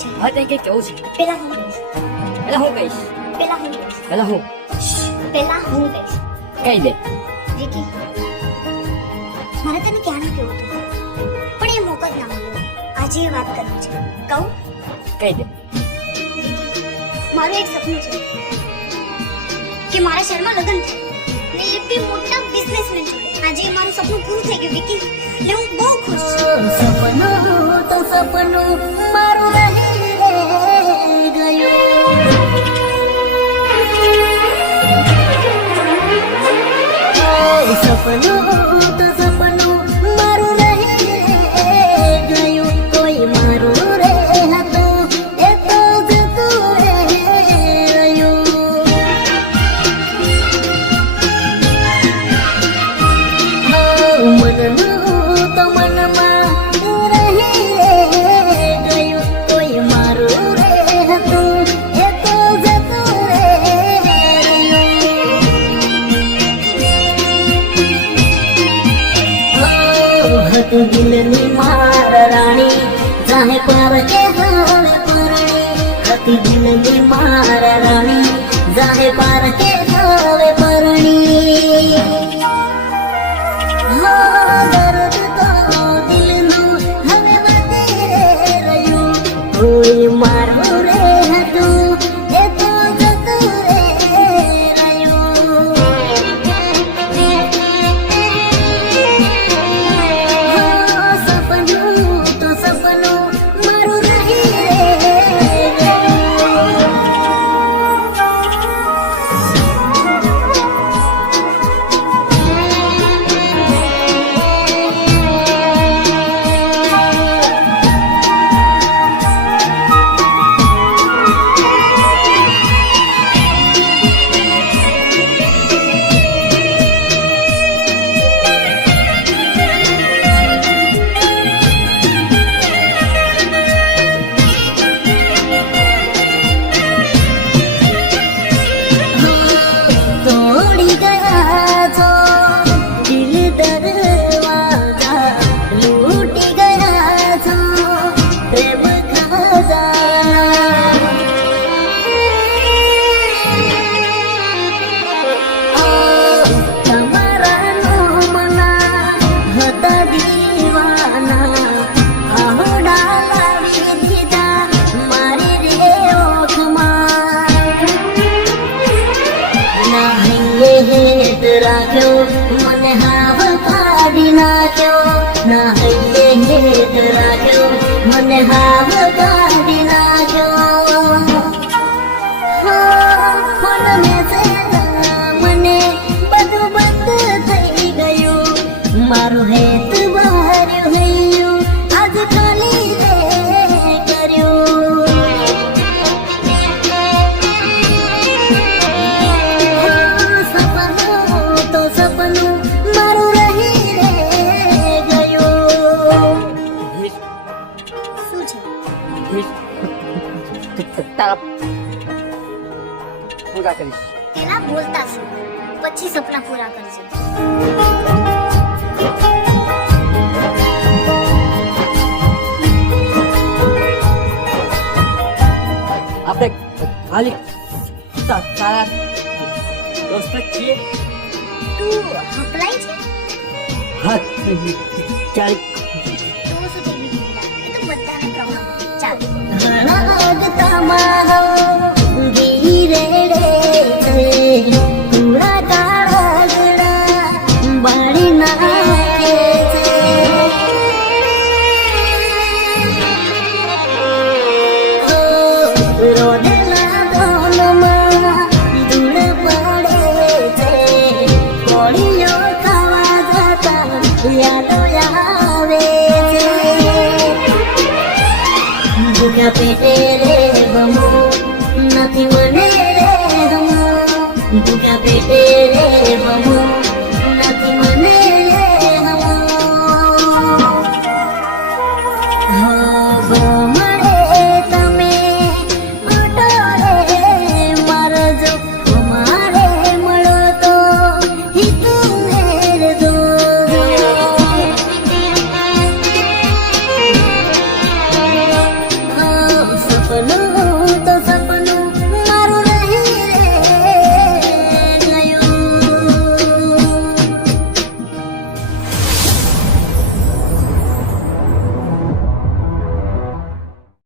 છે. હવે તને કઈ કેવું છે? પેલા હું કહીશ. એટલે હું કહીશ? પેલા હું કહીશ. એટલે હું પેલા હું કહીશ. કહી દે. વિકી, મારે તને ક્યાંનું કેવું હતું પણ એ મોકો જ ના મળ્યો. આજે એ વાત કરવી છે. કહું? કહી દે. મારું એક સપનું છે કે મારા શહેરમાં લગ્ન થાય ને એ બી મોટા બિઝનેસમેન જોડે. આજે મારું સપનું પૂરું થઈ ગયું વિકી, ને હું બહુ ખુશ છું. સપનું તો સપનું મારું રહી ગયું. સપનું તો સપનું મારું રહી ગયું. કોઈ મારું રે હતું એ તો જતું રહ્યું. મનનું તો મનમાં રહી ગયું. કોઈ મારું રે હતું એ તો જતું રહ્યું. હતું દિલની માર રાણી જાહે પાર કે હવે પરણી. હતી દિલની માર રાણી જાહે પાર કે હવે પરણી. દર્દ તો દિલનું હવે વધી રહ્યું. કોઈ મારું રે હતું એ તો જતું રહ્યું. સપનું તો સપનું મારું રહી ગયું. તોડી ગયા છો દિલ દરવાજા, લૂટી ગયા છો પ્રેમ ખજાના. તમારા નોમના હતા દીવાના, આહોડા લાવી દીધા મારી રે ઓખમાં. ના હેત રાખ્યો મને હાવ કાઢી નાખ્યો. ના હેત રાખ્યો મને હાવ કાઢી નાખ્યો. ફોન મેસેજ મને બધું બંધ થઈ ગયું. મારું હેત બહાર્યું હૈયું આજ ખાલી રે કર્યું. સપનું તો સપનું મારું રહી ગયું. શું છે? તારા પૂરા કરીશ. પેલા બોલતા શું, પછી સપના પૂરા કરજે. આપણે ખાલી તારા દોસ્ત જ છીએ. તું હકલાય છે હા ક્યારેક તો શું થઈ ગયું? એ તો બધાને પ્રોબ્લેમ. ચાલ હળદ તમારો ધીરે રે પૂરા કાળગડા બાળી નાખે છે. રોદેલા ડોલમાં ધૂળ પડે છે. કોળીઓ ખાવા જતા યાદો આવે છે. ભૂખ્યા પેટે